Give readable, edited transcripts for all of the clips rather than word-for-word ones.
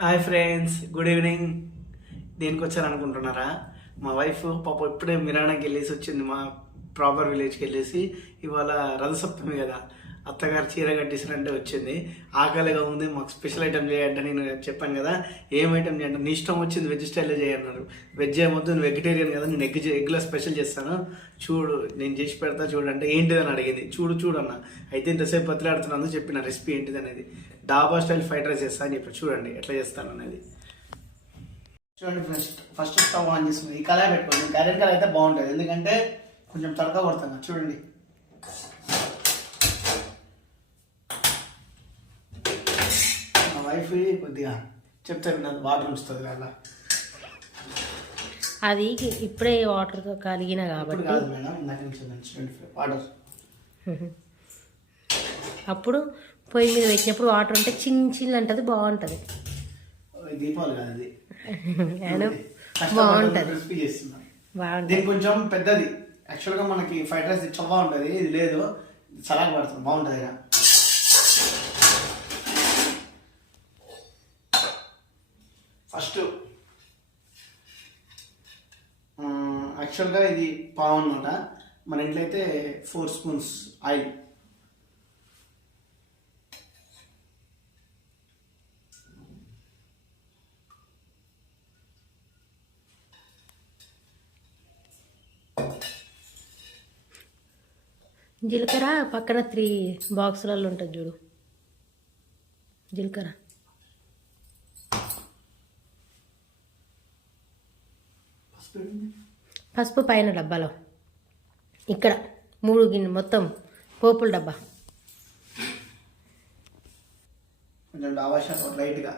Hi friends, good evening. దేనికి వచ్చారు అనుకుంటున్నారా? మా వైఫ్ పాప ఇప్పుడే మిరాణాకి వెళ్ళేసి వచ్చింది, మా ప్రాపర్ విలేజ్కి వెళ్ళేసి. ఇవాళ రథసప్తమి కదా, అత్తగారు చీర కట్టేసినంటే వచ్చింది. ఆకలిగా ఉంది, మాకు స్పెషల్ ఐటమ్ చేయండి. నేను చెప్పాను కదా, ఏం ఐటమ్ చేయండి, నీ ఇష్టం వచ్చింది, వెజ్ స్టైల్లో చేయన్నారు. వెజ్ ఏమొద్దు, నేను వెజిటేరియన్ కదా, నేను ఎగ్లో స్పెషల్ చేస్తాను, చూడు నేను చేసి పెడతా చూడంటే ఏంటిదని అడిగింది. చూడు అన్న. అయితే ఇంతసేపు బతిలాడుతున్నాను, చెప్పిన రెసిపీ ఏంటిది అనేది. డాబా స్టైల్ ఫ్రైడ్ రైస్ చేస్తా అని చెప్పి చూడండి ఎట్లా చేస్తాను అనేది. చూడండి ఫ్రెండ్స్, ఫస్ట్ స్టవ్ ఆన్ చేసుకుని ఈ కళాయి పెట్టుకోండి. కరెంట్ కళాయి అయితే బాగుంటుంది, ఎందుకంటే కొంచెం తడక కొడతాను. చూడండి, మా వైఫ్ కొద్దిగా చెప్తే విన్నది, వాటర్ ఉంచుతుంది అలా. అది ఇప్పుడే వాటర్తో కలిగిన కాబట్టి కాదు మేడం, ఇందాక చూడండి వాటర్. అప్పుడు పొయ్యి మీద పెట్టినప్పుడు వాటర్ ఉంటే చిన్న అంటది, బాగుంటుంది. దీపావళి కాదు అది, బాగుంటుంది. రెసిపీ చేస్తున్నాను. దీని కొంచెం పెద్దది. యాక్చువల్గా మనకి ఫ్రైడ్ రైస్ చవ్వా ఉంటుంది, ఇది లేదు, సలాడ్ పడుతుంది, బాగుంటుంది. ఇక ఫస్ట్ యాక్చువల్గా ఇది పావు అనమాట. మన ఇంట్లో అయితే 4 స్పూన్స్ ఆయిల్. జీలకర్ర పక్కన 3 బాక్సులలో ఉంటుంది చూడు, జీలకర్ర. పసుపు పైన డబ్బాలో, ఇక్కడ 3 గిన్నె మొత్తం పోపుల డబ్బా. కొంచెం డాబా షాప్ లైట్గా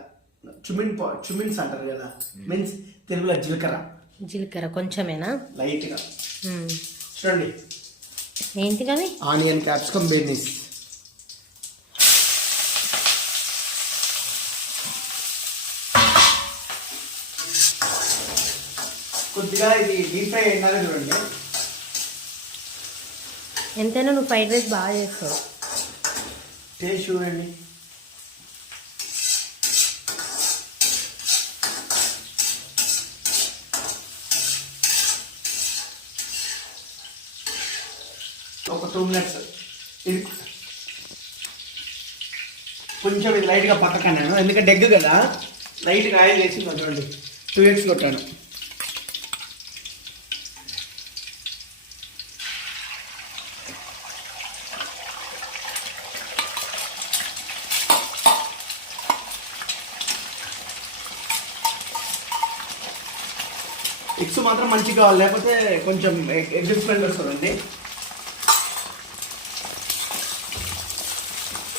చుమిన్స్ అంటారు కదా, మీన్స్ తెలుగులో జీలకర్ర కొంచెమేనా, లైట్గా. చూడండి, ఏంటి కానీ ఆనియన్, క్యాప్సికమ్, బీన్స్. కొద్దిగా ఇది డీప్ ఫ్రై అయినాక చూడండి. ఎంతైనా నువ్వు ఫ్రైడ్ రైస్ బాగా చేస్తావు, టేస్ట్ చూడండి. ఒక 2 మినిట్స్ ఇది కొంచెం ఇది లైట్గా పక్కకన్నాను, ఎందుకంటే ఎగ్ కదా, లైట్గా ఆయిల్ వేసి చూడండి 2 eggs కొట్టాను. ఎగ్స్ మాత్రం మంచిగా కావాలి, లేకపోతే కొంచెం ఎగ్ స్మెల్ వస్తుందండి.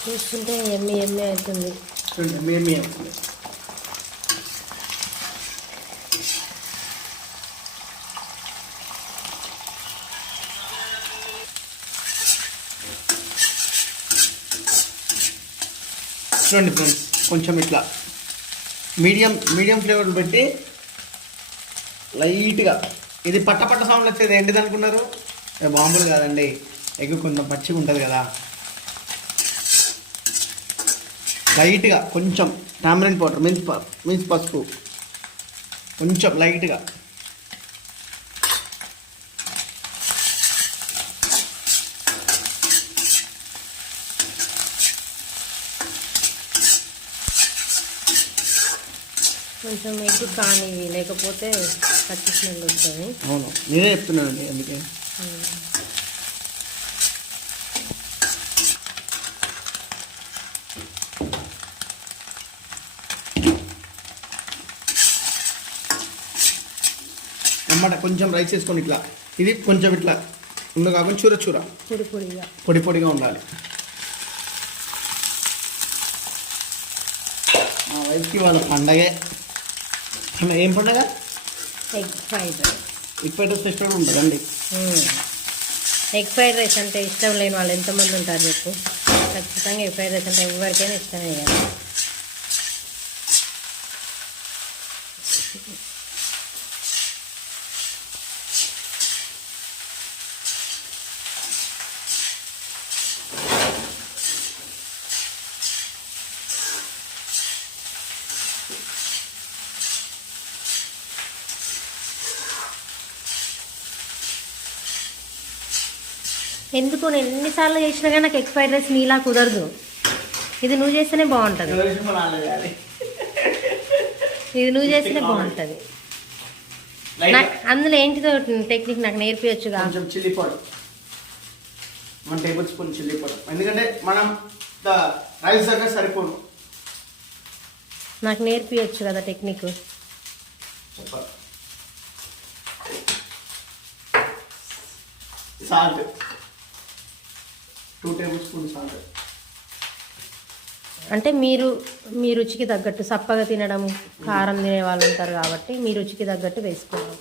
చూస్తుంటే ఎమ్మి అవుతుంది. చూడండి, ఎమ్మి అవుతుంది. చూడండి ఫ్రెండ్స్, కొంచెం ఇట్లా మీడియం ఫ్లేవర్లు పెట్టి లైట్గా, ఇది పట్ట సౌండ్ వచ్చేది ఏంటిది అనుకున్నారు? మామూలు కాదండి, ఎగ్ కొంచెం పచ్చిగా ఉంటుంది కదా. లైట్గా కొంచెం టామరిన్ పౌడర్, మీన్స్ పసుపు కొంచెం లైట్గా. కొంచెం ఎగ్గు కానీ, లేకపోతే పచ్చి స్మెల్ వస్తుంది. అవును, నేనే చెప్తున్నానండి అందుకే. అన్నమాట కొంచెం రైస్ వేసుకొని ఇట్లా, ఇది కొంచెం ఇట్లా ఉండు కాకుండా పొడి పొడిగా ఉండాలి. మా వైఫ్కి వాళ్ళ పండగే. ఏం పండగ? Egg fried rice. Egg fried rice ఇష్టం ఉంటుందండి. ఎగ్ ఫ్రైడ్ రైస్ అంటే ఇష్టం లేని వాళ్ళు ఎంతమంది ఉంటారు చెప్పు? ఖచ్చితంగా ఎగ్ ఫ్రైడ్ రైస్ అంటే ఎవరికైనా ఇష్టమే కదా. ఎందుకు నేను ఎన్నిసార్లు చేసినా కానీ నాకు ఎగ్ ఫ్రైడ్ రైస్ నీలా కుదరదు. ఇది నువ్వు చేస్తేనే బాగుంటుంది. ఇది నువ్వు చేస్తేనే బాగుంటుంది. అందులో ఏంటిదో టెక్నిక్ నాకు నేర్పించచ్చుగా. కొంచెం chilli powder, 1 table spoon chilli powder, ఎందుకంటే మనం రైస్ దగ్గర సరిపోదు. నాకు నేర్పించచ్చు కదా టెక్నిక్. చెప్పాలి. Salt 2 table spoon salt. అంటే మీ రుచికి తగ్గట్టు, సప్పగా తినడం కారం తినే వాళ్ళు ఉంటారు కాబట్టి మీ రుచికి తగ్గట్టు వేసుకోవాలి.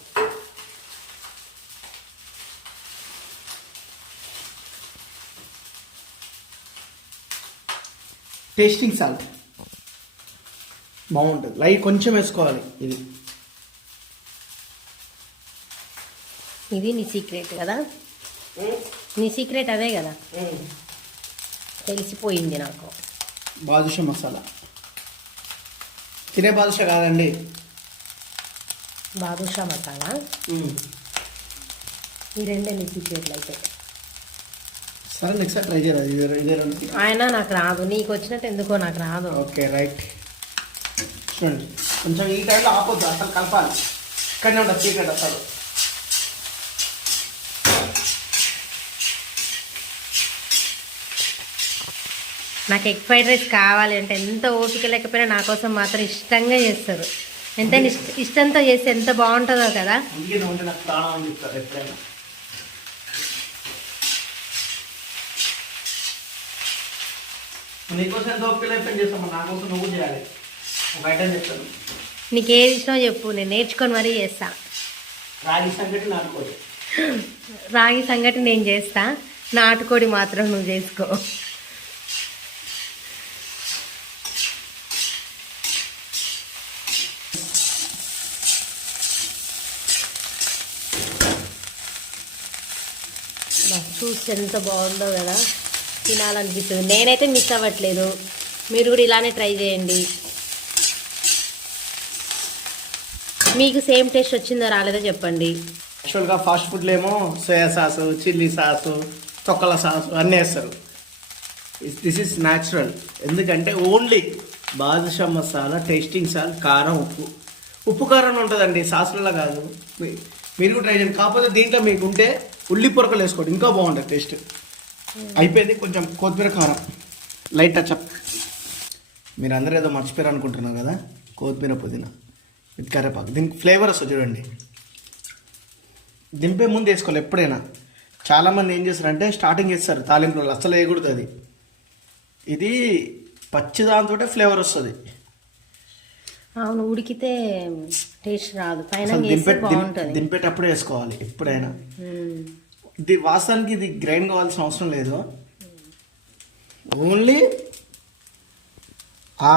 టేస్టింగ్ సాల్ట్ బాగుంటుంది, లైట్ కొంచెం వేసుకోవాలి. ఇది నీ సీక్రెట్ కదా, నీ సీక్రెట్ అదే కదా, తెలిసిపోయింది నాకు. బాదుషా మసాలా, తినే బాదుషా కాదండి, బాదుషా మసాలా. ఈ రెండే నీ సీక్రెట్లు అయితే. సరే నెక్స్ట్ ట్రై చేయరా. ఆయన నాకు రాదు, నీకు వచ్చినట్టు ఎందుకో నాకు రాదు. Okay right. చూడండి కొంచెం ఈ టైంలో ఆపొద్దు, అసలు కలపాలి. ఇక్కడనే ఉంటుంది సీక్రెట్ అసలు. నాకు ఎగ్ ఫ్రైడ్ రైస్ కావాలి అంటే ఎంత ఓపిక లేకపోయినా నా కోసం మాత్రం ఇష్టంగా చేస్తారు. ఎంత ఇష్టంతో చేస్తే ఎంత బాగుంటుందో కదా. అందుకే నువ్వు నాకు ప్రాణం అని చెప్తారు ఎప్పుడైనా. నీకోసం ఎంత ఓపిక లేకపోయినా చేస్తాము, నా కోసం నువ్వు చేయాలి. ఒక ఐటమ్ చెప్తాను, నీకు ఏది ఇష్టమో చెప్పు, నేను నేర్చుకొని మరీ చేస్తా. రాగి సంగటి, నాటుకోడి. రాగి సంగటి నేను చేస్తా, నాటుకోడి మాత్రం నువ్వు చేసుకో. చూసి ఎంత బాగుందో కదా, తినాలనిపిస్తుంది. నేనైతే మిస్ అవ్వట్లేదు, మీరు కూడా ఇలానే ట్రై చేయండి. మీకు సేమ్ టేస్ట్ వచ్చిందో రాలేదో చెప్పండి. యాక్చువల్గా ఫాస్ట్ ఫుడ్లో ఏమో సోయా సాసు, చిల్లీ సాసు, తొక్కల సాసు అన్నీ వేస్తారు. This is natural. ఎందుకంటే only Badshah masala, tasting salt, కారం, ఉప్పు కారం ఉంటుందండి, సాసులలో కాదు. మీరు కూడా ట్రై చేయండి. కాకపోతే దీంట్లో మీకు ఉంటే ఉల్లి పొరకలు వేసుకోండి, ఇంకా బాగుంటుంది టేస్ట్. అయిపోయింది. కొంచెం కొత్తిమీర, కారం, లైట్ టచ్అప్. మీరు అందరూ ఏదో మర్చిపోయారు అనుకుంటున్నారు కదా, కొత్తిమీర, పుదీనా విత్ కరివేపాకు. దీనికి ఫ్లేవర్ వస్తుంది చూడండి. దింపే ముందు వేసుకోవాలి ఎప్పుడైనా. చాలామంది ఏం చేస్తారంటే స్టార్టింగ్ చేస్తారు తాలింపులో, అసలు వేయకూడదు అది. ఇది పచ్చి దాంతో ఫ్లేవర్ వస్తుంది. అవును, ఉడికితే టేస్ట్ రాదు. పైన దింపేటప్పుడే వేసుకోవాలి ఎప్పుడైనా. ఇది వాసనకి ఇది గ్రైండ్ కావాల్సిన అవసరం లేదు, ఓన్లీ ఆ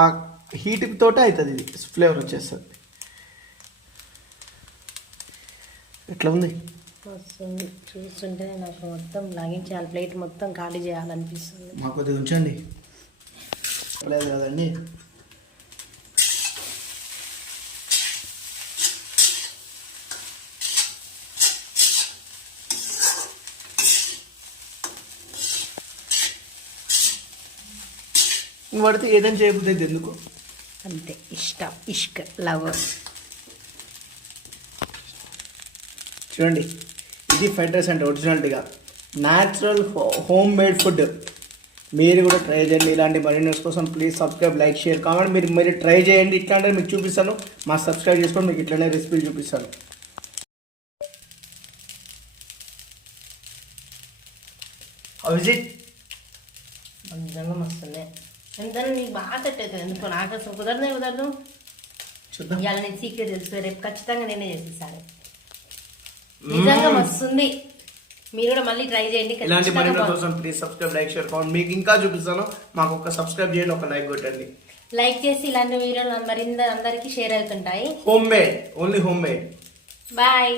హీట్ తోటే అవుతుంది, ఇది ఫ్లేవర్ వచ్చేస్తుంది. ఎట్లా ఉంది? వస్తుంది. చూస్తుంటే నాకు మొత్తం లాగించాలి, ప్లేట్ మొత్తం ఖాళీ చేయాలనిపిస్తుంది. మాకు కొద్దిగా ఉంచండి. లేదు కదండి. పడితే ఏదైనా చేయబుద్ది ఎందుకు, అంతే. ఇష్క్ లవ్. చూడండి, ఇది ఫ్రైడ్ రైస్ అంటే ఒరిజినాలిటీగా న్యాచురల్ హోమ్ మేడ్ ఫుడ్. మీరు కూడా ట్రై చేయండి. ఇలాంటి మరిన్ని న్యూస్ కోసం please subscribe, like, share, comment. మీరు ట్రై చేయండి. ఇట్లాంటివి మీకు చూపిస్తాను. మా సబ్స్క్రైబ్ చేసుకొని మీకు ఇట్లానే రెసిపీలు చూపిస్తాను. నిజంగా వస్తుంది. ఎందుకంటే నీకు బాగా సెట్ అవుతుంది. ఎందుకో నాకు అసలు కుదరదు. చూద్దాం. ఇవాళ నేను సీక్రెట్ తెలుసు, రేపు ఖచ్చితంగా నేనే చేసేసాను. నిజంగా మస్తుంది. మీరు కూడా మళ్ళీ ట్రై చేయండి. ఇలాంటి మరిన్ని కోసం please subscribe, like, share, comment. మీకు ఇంకా చూపిస్తాను. మాకు ఒక సబ్స్క్రైబ్ చేయండి, ఒక లైక్ కొట్టండి. లైక్ చేసి ఇలాంటి వీడియోలు అందరికీ షేర్ అవుతుంటాయి. Home made, only home made. Bye.